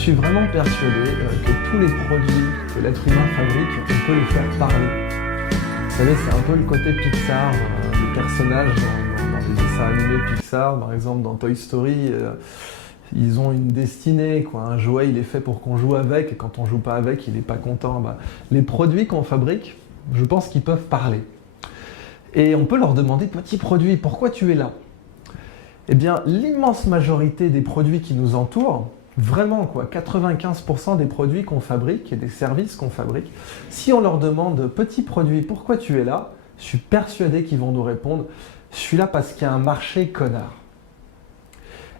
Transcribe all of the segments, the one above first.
suis vraiment persuadé que tous les produits que l'être humain fabrique, on peut les faire parler. Vous savez, c'est un peu le côté Pixar, les personnages dans les dessins animés Pixar, par exemple dans Toy Story, ils ont une destinée, quoi. Un jouet, il est fait pour qu'on joue avec, et quand on joue pas avec, il n'est pas content. Les produits qu'on fabrique, je pense qu'ils peuvent parler. Et on peut leur demander, petit produit, pourquoi tu es là? Eh bien, l'immense majorité des produits qui nous entourent, vraiment quoi, 95% des produits qu'on fabrique et des services qu'on fabrique, si on leur demande, petit produit, pourquoi tu es là? Je suis persuadé qu'ils vont nous répondre, je suis là parce qu'il y a un marché, connard.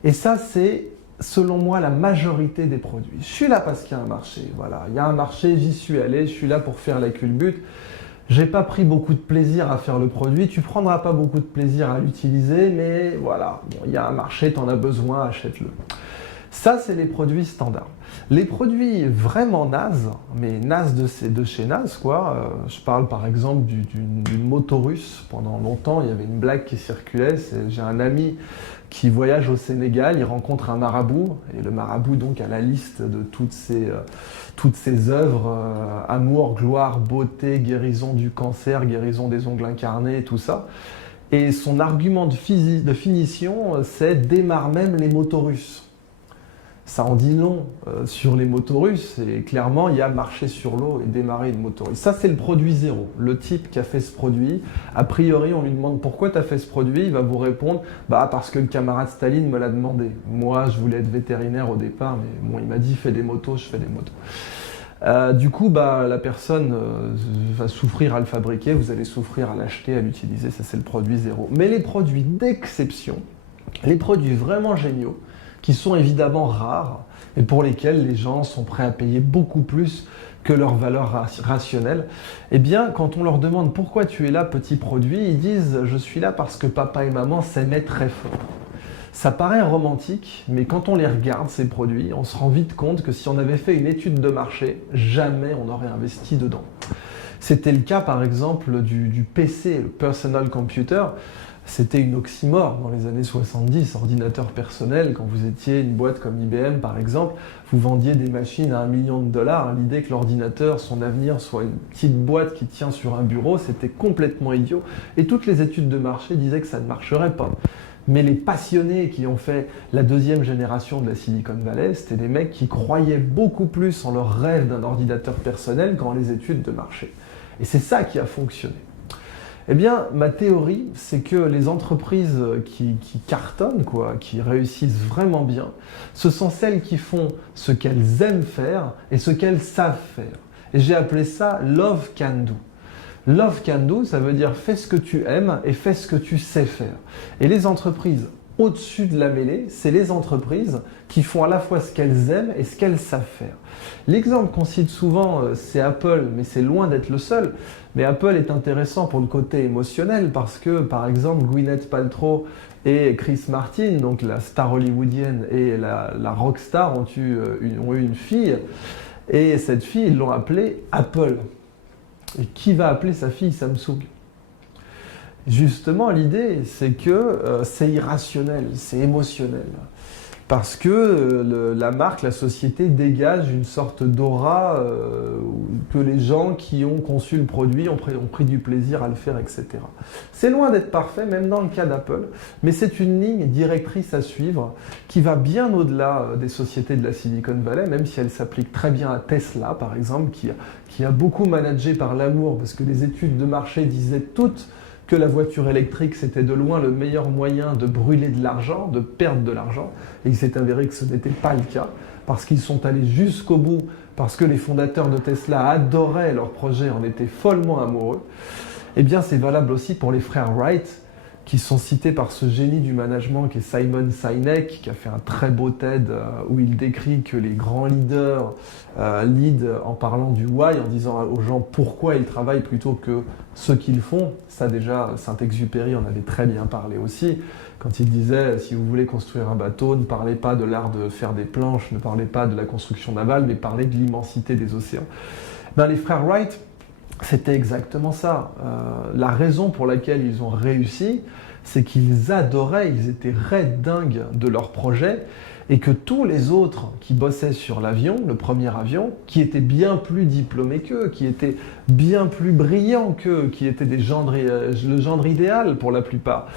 Et ça, c'est, selon moi, la majorité des produits. Je suis là parce qu'il y a un marché, voilà. Il y a un marché, j'y suis allé, je suis là pour faire la culbute. J'ai pas pris beaucoup de plaisir à faire le produit, tu prendras pas beaucoup de plaisir à l'utiliser, mais voilà, bon, il y a un marché, tu en as besoin, achète-le. Ça, c'est les produits standards. Les produits vraiment nazes, mais nazes de chez naze, quoi. Je parle par exemple d'une moto russe. Pendant longtemps, il y avait une blague qui circulait. J'ai un ami qui voyage au Sénégal, il rencontre un marabout, et le marabout donc a la liste de toutes ces œuvres, amour, gloire, beauté, guérison du cancer, guérison des ongles incarnés, tout ça. Et son argument de finition, c'est « démarre même les motos russes ». Ça en dit long sur les motos russes, et clairement, il y a marcher sur l'eau et démarrer une moto russe. Ça, c'est le produit zéro. Le type qui a fait ce produit, a priori, on lui demande pourquoi tu as fait ce produit, il va vous répondre parce que le camarade Staline me l'a demandé. Moi, je voulais être vétérinaire au départ, mais bon, il m'a dit fais des motos, je fais des motos. Du coup, la personne va souffrir à le fabriquer, vous allez souffrir à l'acheter, à l'utiliser, ça c'est le produit zéro. Mais les produits d'exception, les produits vraiment géniaux, qui sont évidemment rares et pour lesquels les gens sont prêts à payer beaucoup plus que leur valeur rationnelle, eh bien, quand on leur demande pourquoi tu es là, petit produit, ils disent « je suis là parce que papa et maman s'aimaient très fort ». Ça paraît romantique, mais quand on les regarde, ces produits, on se rend vite compte que si on avait fait une étude de marché, jamais on n'aurait investi dedans. C'était le cas par exemple du PC, le Personal Computer. C'était une oxymore dans les années 70, ordinateur personnel. Quand vous étiez une boîte comme IBM par exemple, vous vendiez des machines à $1 million. L'idée que l'ordinateur, son avenir, soit une petite boîte qui tient sur un bureau, c'était complètement idiot. Et toutes les études de marché disaient que ça ne marcherait pas. Mais les passionnés qui ont fait la deuxième génération de la Silicon Valley, c'était des mecs qui croyaient beaucoup plus en leur rêve d'un ordinateur personnel qu'en les études de marché. Et c'est ça qui a fonctionné. Eh bien, ma théorie, c'est que les entreprises qui cartonnent, qui réussissent vraiment bien, ce sont celles qui font ce qu'elles aiment faire et ce qu'elles savent faire. Et j'ai appelé ça « love can do ». Love can do, ça veut dire fais ce que tu aimes et fais ce que tu sais faire. Et les entreprises au-dessus de la mêlée, c'est les entreprises qui font à la fois ce qu'elles aiment et ce qu'elles savent faire. L'exemple qu'on cite souvent, c'est Apple, mais c'est loin d'être le seul. Mais Apple est intéressant pour le côté émotionnel parce que, par exemple, Gwyneth Paltrow et Chris Martin, donc la star hollywoodienne et la rockstar, ont eu une fille. Et cette fille, ils l'ont appelée Apple. Et qui va appeler sa fille Samsung? Justement, l'idée, c'est que c'est irrationnel, c'est émotionnel. Parce que la marque, la société dégage une sorte d'aura que les gens qui ont conçu le produit ont pris du plaisir à le faire, etc. C'est loin d'être parfait, même dans le cas d'Apple, mais c'est une ligne directrice à suivre qui va bien au-delà des sociétés de la Silicon Valley, même si elle s'applique très bien à Tesla, par exemple, qui a beaucoup managé par l'amour, parce que les études de marché disaient toutes que la voiture électrique, c'était de loin le meilleur moyen de brûler de l'argent, de perdre de l'argent. Et il s'est avéré que ce n'était pas le cas, parce qu'ils sont allés jusqu'au bout, parce que les fondateurs de Tesla adoraient leur projet, en étaient follement amoureux. Eh bien, c'est valable aussi pour les frères Wright, qui sont cités par ce génie du management qui est Simon Sinek, qui a fait un très beau TED où il décrit que les grands leaders lead en parlant du why, en disant aux gens pourquoi ils travaillent plutôt que ce qu'ils font. Ça déjà, Saint-Exupéry en avait très bien parlé aussi, quand il disait si vous voulez construire un bateau, ne parlez pas de l'art de faire des planches, ne parlez pas de la construction navale, mais parlez de l'immensité des océans. Les frères Wright, C'était exactement ça. La raison pour laquelle ils ont réussi, c'est qu'ils adoraient, ils étaient raides dingues de leur projet, et que tous les autres qui bossaient sur l'avion, le premier avion, qui étaient bien plus diplômés qu'eux, qui étaient bien plus brillants qu'eux, qui étaient le gendre idéal pour la plupart,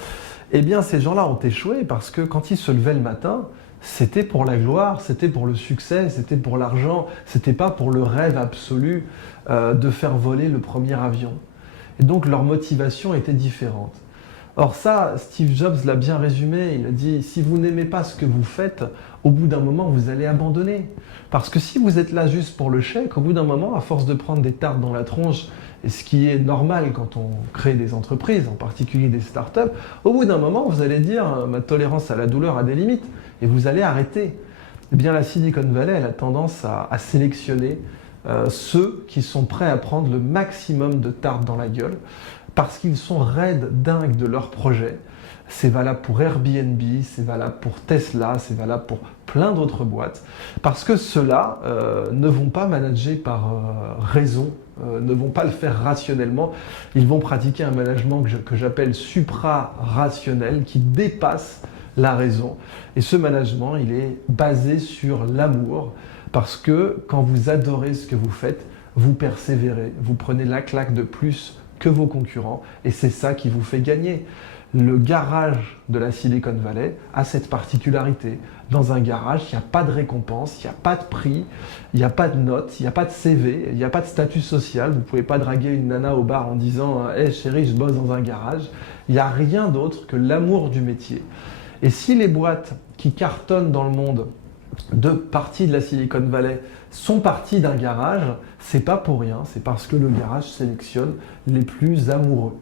eh bien ces gens-là ont échoué parce que quand ils se levaient le matin, c'était pour la gloire, c'était pour le succès, c'était pour l'argent, c'était pas pour le rêve absolu de faire voler le premier avion. Et donc leur motivation était différente. Or ça, Steve Jobs l'a bien résumé, il a dit, si vous n'aimez pas ce que vous faites, au bout d'un moment, vous allez abandonner. Parce que si vous êtes là juste pour le chèque, au bout d'un moment, à force de prendre des tartes dans la tronche, et ce qui est normal quand on crée des entreprises, en particulier des startups, au bout d'un moment, vous allez dire, ma tolérance à la douleur a des limites, et vous allez arrêter. Eh bien, la Silicon Valley, elle a tendance à sélectionner ceux qui sont prêts à prendre le maximum de tartes dans la gueule, parce qu'ils sont raides dingues de leur projet. C'est valable pour Airbnb, c'est valable pour Tesla, c'est valable pour plein d'autres boîtes, parce que ceux-là ne vont pas manager par raison, ne vont pas le faire rationnellement, ils vont pratiquer un management que j'appelle supra-rationnel, qui dépasse la raison. Et ce management, il est basé sur l'amour, parce que quand vous adorez ce que vous faites, vous persévérez, vous prenez la claque de plus que vos concurrents, et c'est ça qui vous fait gagner. Le garage de la Silicon Valley a cette particularité. Dans un garage, il n'y a pas de récompense, il n'y a pas de prix, il n'y a pas de notes, il n'y a pas de CV, il n'y a pas de statut social. Vous ne pouvez pas draguer une nana au bar en disant « Hey chérie, je bosse dans un garage ». Il n'y a rien d'autre que l'amour du métier. Et si les boîtes qui cartonnent dans le monde de parties de la Silicon Valley sont parties d'un garage, c'est pas pour rien, c'est parce que le garage sélectionne les plus amoureux.